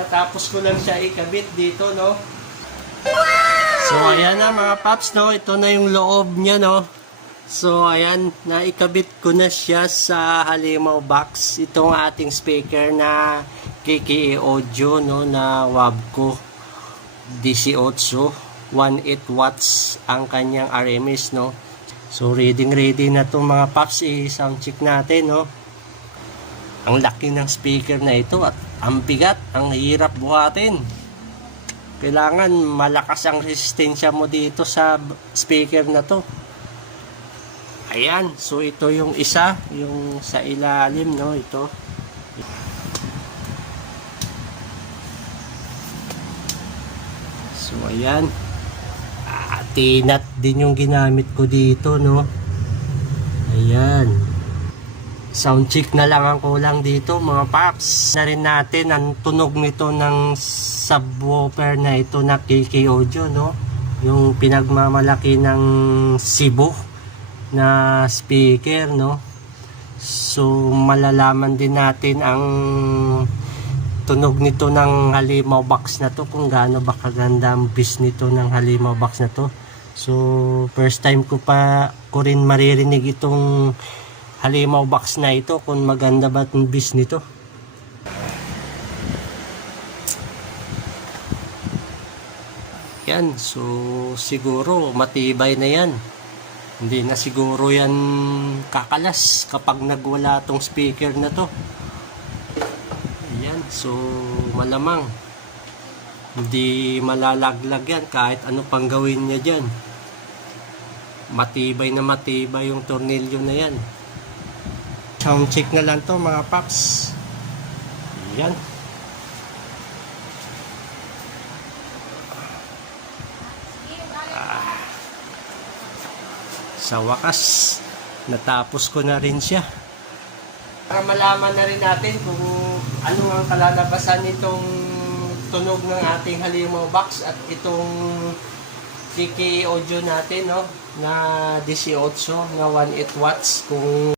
katatapos ko lang siya ikabit dito, no? So, ayan na mga paps, no? Ito na yung loob niya, no? So, ayan, naikabit ko na siya sa halimaw box. Itong ating speaker na KKA audio, no? Na Wabco DC8, 18 watts ang kanyang RMS, no? So, reading ready na to mga paps, i-sound check natin, no? Ang laki ng speaker na ito at ang bigat, ang hirap buhatin. Kailangan malakas ang resistensya mo dito sa speaker na to. Ayan, so ito yung isa, yung sa ilalim, no, ito. So, ayan. Tinat din yung ginamit ko dito, no. Ayan. Sound check na lang ang kulang dito mga paps. Na rin natin ang tunog nito ng subwoofer na ito na KK Audio no. Yung pinagmamalaki ng Cebu na speaker no. So malalaman din natin ang tunog nito ng halimaw box na to kung gaano ba kaganda ang bis nito ng halimaw box na to. So first time ko pa ko rin maririnig itong halimaw box na ito kung maganda ba itong bis nito. Yan, so siguro matibay na yan. Hindi na siguro yan kakalas kapag nagwala tong speaker na to. Yan, so malamang hindi malalaglag yan kahit ano pang gawin niya dyan. Matibay na matibay yung tornilyo na yan. Sound check na lang to mga paps. Yan. Ah. Sa wakas, natapos ko na rin siya. Para malaman na rin natin kung ano ang kalalabasan nitong tunog ng ating halimaw box at itong CK audio natin no na 18 na 18 watts kung